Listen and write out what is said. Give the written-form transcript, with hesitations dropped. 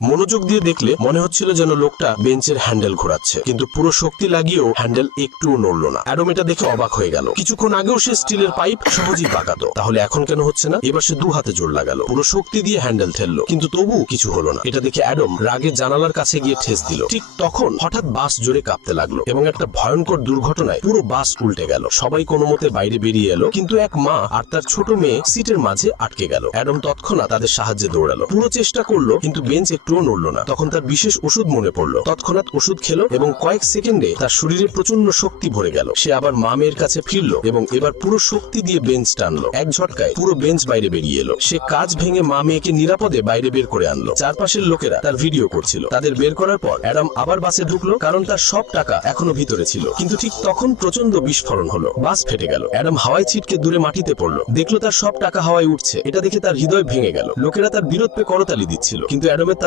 মনোযোগ দিয়ে দেখলে মনে হচ্ছিল যেন লোকটা বেঞ্চের হ্যান্ডেল ঘোরাচ্ছে, কিন্তু পুরো শক্তি লাগিয়েও হ্যান্ডেল একটুও নড়ল না। অ্যাডাম এটা দেখে অবাক হয়ে গেল। কিছুক্ষণ আগেও সে স্টিলের পাইপ সহজেই পাকাতো, তাহলে এখন কেন হচ্ছে না? এবার সে 2 হাতে জোর লাগালো, পুরো শক্তি দিয়ে হ্যান্ডেল ঠেললো, কিন্তু তবু কিছু হলো না। এটা দেখে অ্যাডাম রাগে জানালার কাছে গিয়ে ঠেস দিল। ঠিক তখন হঠাৎ বাস জোরে কাঁপতে লাগলো এবং একটা ভয়ঙ্কর দুর্ঘটনায় পুরো বাস উল্টে গেল। সবাই কোনো মতে বাইরে বেরিয়ে এলো, কিন্তু এক মা আর তার ছোট মেয়ে সিটের মাঝে আটকে গেল। অ্যাডাম তৎক্ষণাৎ তাদের সাহায্যে দৌড়ালো, পুরো চেষ্টা করলো, কিন্তু বেঞ্চ একটুও নড়লো না। তখন তার বিশেষ ওষুধ মনে পড়লো, তৎক্ষণাৎ ওষুধ খেলো এবং কয়েক সেকেন্ডে তার শরীরে প্রচন্ড শক্তি ভরে গেল। সে আবার মা মেয়ের কাছে ফিরলো এবং এবার পুরো শক্তি দিয়ে বেঞ্চ টানলো। এক ঝটকায় পুরো বেঞ্চ বাইরে বেরিয়ে এলো। সে কাঁচ ভেঙে মা মেয়েকে নিরাপদে বাইরে বের করে আনলো। চারপাশের লোকেরা তার ভিডিও করছিল। তাদের বের করার পর অ্যাডাম আবার বাসে ঢুকলো, কারণ তার সব টাকা এখনো ভিতরে ছিল। কিন্তু ঠিক তখন প্রচন্ড বিস্ফোরণ হলো, বাস ফেটে গেল। অ্যাডাম হাওয়ায় ছিটকে দূরে মাটিতে পড়লো, দেখলো তার সব টাকা হাওয়ায় উঠছে। এটা দেখে তার হৃদয় ভেঙে গেল। লোকেরা তার বীরত্বে করতালি দিচ্ছিল, কিন্তু অ্যাডামের